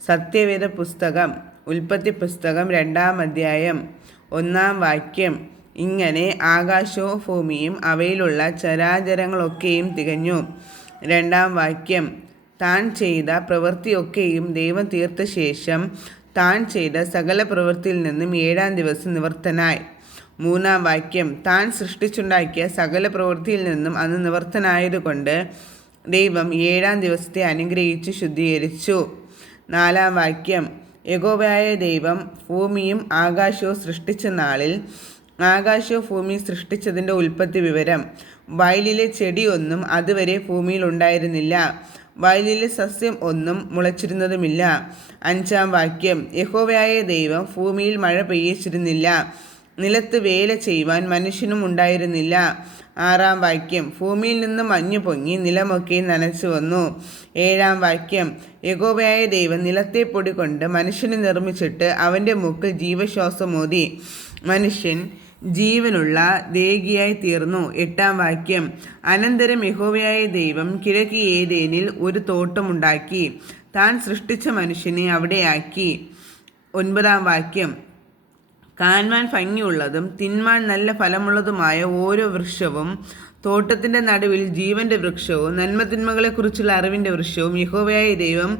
സത്യവേദ പുസ്തകം ഉൽപ്പത്തി പുസ്തകം 2-ാം അധ്യായം 1-ാം വാക്യം. ഇങ്ങനെ ആകാശവും ഭൂമിയും അവയിലുള്ള ചരാചരങ്ങളൊക്കെയും തികഞ്ഞു. 2-ാം വാക്യം. താൻ ചെയ്ത പ്രവൃത്തിയൊക്കെയും ദൈവം തീർത്ത ശേഷം താൻ ചെയ്ത സകല പ്രവൃത്തിയിൽ നിന്നും 7-ാം ദിവസം നിവൃത്തനായി. 3-ാം വാക്യം. താൻ സൃഷ്ടിച്ചുണ്ടാക്കിയ സകല പ്രവൃത്തിയിൽ നിന്നും അന്ന് നിവൃത്തനായതുകൊണ്ട് ദൈവം 7-ാം ദിവസത്തെ അനുഗ്രഹിച്ച് ശുദ്ധീകരിച്ചു. 4-ാം വാക്യം. യഹോവയായ ദൈവം ഭൂമിയും ആകാശവും സൃഷ്ടിച്ച നാളിൽ ആകാശവും ഭൂമിയും സൃഷ്ടിച്ചതിൻ്റെ ഉൽപ്പത്തി വിവരം. വയലിലെ ചെടി ഒന്നും അതുവരെ ഭൂമിയിൽ ഉണ്ടായിരുന്നില്ല, വയലിലെ സസ്യം ഒന്നും മുളച്ചിരുന്നതുമില്ല. 5-ാം വാക്യം. യഹോവയായ ദൈവം ഭൂമിയിൽ മഴ പെയ്യിച്ചിരുന്നില്ല, നിലത്ത് വേല ചെയ്യുവാൻ മനുഷ്യനും ഉണ്ടായിരുന്നില്ല. 6-ാം വാക്യം. ഭൂമിയിൽ നിന്ന് മഞ്ഞു പൊങ്ങി നിലമൊക്കെ നനച്ചു വന്നു. 7-ാം വാക്യം. യഹോവയായ ദൈവം നിലത്തെ പൊടി കൊണ്ട് മനുഷ്യനെ നിർമ്മിച്ചിട്ട് അവൻ്റെ മൂക്കിൽ ജീവശ്വാസമൂതി മനുഷ്യൻ ജീവനുള്ള ദേഹിയായി തീർന്നു. 8-ാം വാക്യം. അനന്തരം യഹോവയായ ദൈവം കിഴക്ക് ഏദേനിൽ ഒരു തോട്ടമുണ്ടാക്കി താൻ സൃഷ്ടിച്ച മനുഷ്യനെ അവിടെയാക്കി. 9-ാം വാക്യം. കാൺമാൻ ഭംഗിയുള്ളതും തിന്മാൻ നല്ല ഫലമുള്ളതുമായ ഓരോ വൃക്ഷവും തോട്ടത്തിൻ്റെ നടുവിൽ ജീവൻ്റെ വൃക്ഷവും നന്മതിന്മകളെക്കുറിച്ചുള്ള അറിവിൻ്റെ വൃക്ഷവും യഹോവയായ ദൈവം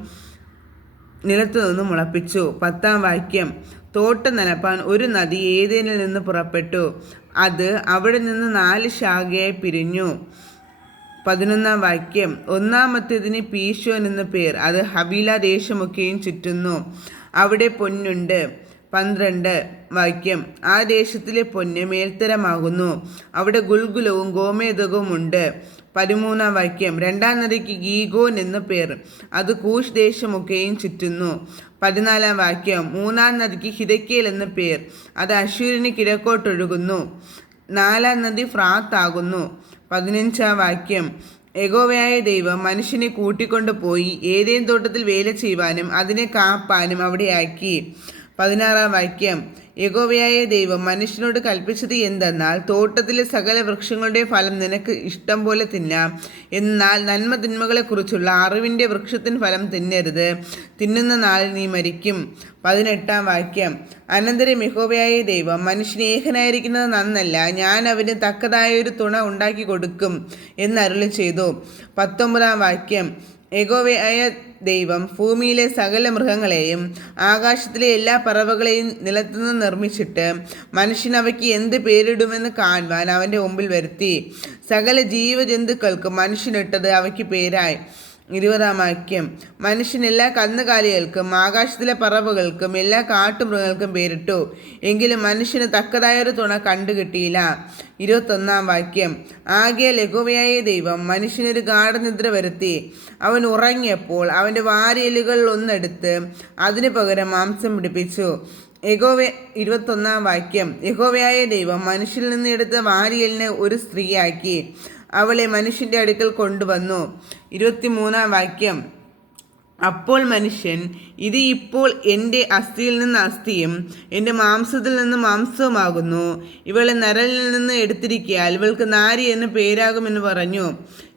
നിലത്തു നിന്ന് മുളപ്പിച്ചു. 10-ാം വാക്യം. തോട്ടം നനപ്പാൻ ഒരു നദി ഏദേനിൽ നിന്ന് പുറപ്പെട്ടു, അത് അവിടെ നിന്ന് 4 ശാഖയായി പിരിഞ്ഞു. 11-ാം വാക്യം. ഒന്നാമത്തേതിന് പീശോൻ എന്നു പേർ, അത് ഹവീല ദേശമൊക്കെയും ചുറ്റുന്നു, അവിടെ പൊന്നുണ്ട്. 12 വാക്യം. ആ ദേശത്തിലെ പൊന്ന് മേൽത്തരമാകുന്നു, അവിടെ ഗുൽഗുലവും ഗോമേതകവും ഉണ്ട്. 13-ാം വാക്യം. 2-ാം നദിക്ക് ഗീഗോൻ എന്നു പേർ, അത് കൂഷ് ദേശമൊക്കെയും ചുറ്റുന്നു. 14-ാം വാക്യം. 3-ാം നദിക്ക് ഹിദക്കേൽ എന്നു പേർ, അത് അശ്ശൂരിന് കിഴക്കോട്ടൊഴുകുന്നു. 4-ാം നദി ഫ്രാത്ത് ആകുന്നു. 15-ാം വാക്യം. യഹോവയായ ദൈവം മനുഷ്യനെ കൂട്ടിക്കൊണ്ടു പോയി ഏദേൻ തോട്ടത്തിൽ വേല ചെയ്യുവാനും അതിനെ കാപ്പാനും അവിടെയാക്കി. 16-ാം വാക്യം. യഹോവയായ ദൈവം മനുഷ്യനോട് കൽപ്പിച്ചത് എന്തെന്നാൽ, തോട്ടത്തിലെ സകല വൃക്ഷങ്ങളുടെ ഫലം നിനക്ക് ഇഷ്ടം പോലെ തിന്നാം, എന്നാൽ നന്മ തിന്മകളെക്കുറിച്ചുള്ള അറിവിൻ്റെ വൃക്ഷത്തിൻ ഫലം തിന്നരുത്, തിന്നുന്ന നാളിൽ നീ മരിക്കും. 18-ാം വാക്യം. അനന്തരം യഹോവയായ ദൈവം മനുഷ്യന് ഏകനായിരിക്കുന്നത് നന്നല്ല, ഞാൻ അവന് തക്കതായൊരു തുണ ഉണ്ടാക്കി കൊടുക്കും എന്നരുളി ചെയ്തു. 19-ാം വാക്യം. യഹോവയായ ദൈവം ഭൂമിയിലെ സകല മൃഗങ്ങളെയും ആകാശത്തിലെ എല്ലാ പറവകളെയും നിലത്തുനിന്ന് നിർമ്മിച്ചിട്ട് മനുഷ്യൻ അവയ്ക്ക് എന്ത് പേരിടുമെന്ന് കാണുവാൻ അവൻ്റെ മുമ്പിൽ വരുത്തി. സകല ജീവജന്തുക്കൾക്കും മനുഷ്യനിട്ടത് അവയ്ക്ക് പേരായി. 20-ാം വാക്യം. മനുഷ്യൻ എല്ലാ കന്നുകാലികൾക്കും ആകാശത്തിലെ പറവകൾക്കും എല്ലാ കാട്ടുമൃഗങ്ങൾക്കും പേരിട്ടു, എങ്കിലും മനുഷ്യന് തക്കതായൊരു തുണ കണ്ടുകിട്ടിയില്ല. 21-ാം വാക്യം. ആകയാൽ യഹോവയായ ദൈവം മനുഷ്യനൊരു ഗാഢനിദ്ര വരുത്തി, അവൻ ഉറങ്ങിയപ്പോൾ അവൻ്റെ വാരിയലുകളിൽ ഒന്നെടുത്ത് അതിന് പകരം മാംസം പിടിപ്പിച്ചു. 21-ാം വാക്യം. യഹോവയായ ദൈവം മനുഷ്യനിൽ നിന്ന് എടുത്ത വാരിയലിനെ ഒരു സ്ത്രീയാക്കി അവളെ മനുഷ്യൻ്റെ അടുക്കൽ കൊണ്ടുവന്നു. 23-ാം വാക്യം. അപ്പോൾ മനുഷ്യൻ, ഇത് ഇപ്പോൾ എൻ്റെ അസ്ഥിയിൽ നിന്ന് അസ്ഥിയും എൻ്റെ മാംസത്തിൽ നിന്ന് മാംസവുമാകുന്നു, ഇവളെ നരലിൽ നിന്ന് എടുത്തിരിക്കയാൽ ഇവൾക്ക് നാരി എന്ന് പേരാകുമെന്ന് പറഞ്ഞു.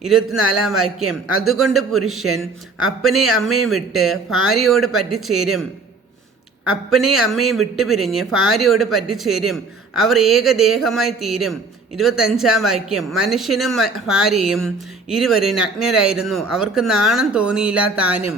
24-ാം വാക്യം. അതുകൊണ്ട് പുരുഷൻ അപ്പനെയും അമ്മയും വിട്ട് ഭാര്യയോട് പറ്റിച്ചേരും, അപ്പനെയും അമ്മയും വിട്ടുപിരിഞ്ഞ് ഭാര്യയോട് പറ്റിച്ചേരും, അവർ ഏകദേഹമായി തീരും. 25-ാം വാക്യം. മനുഷ്യനും ഭാര്യയും ഇരുവരും നഗ്നരായിരുന്നു, അവർക്ക് നാണം തോന്നിയില്ല താനും.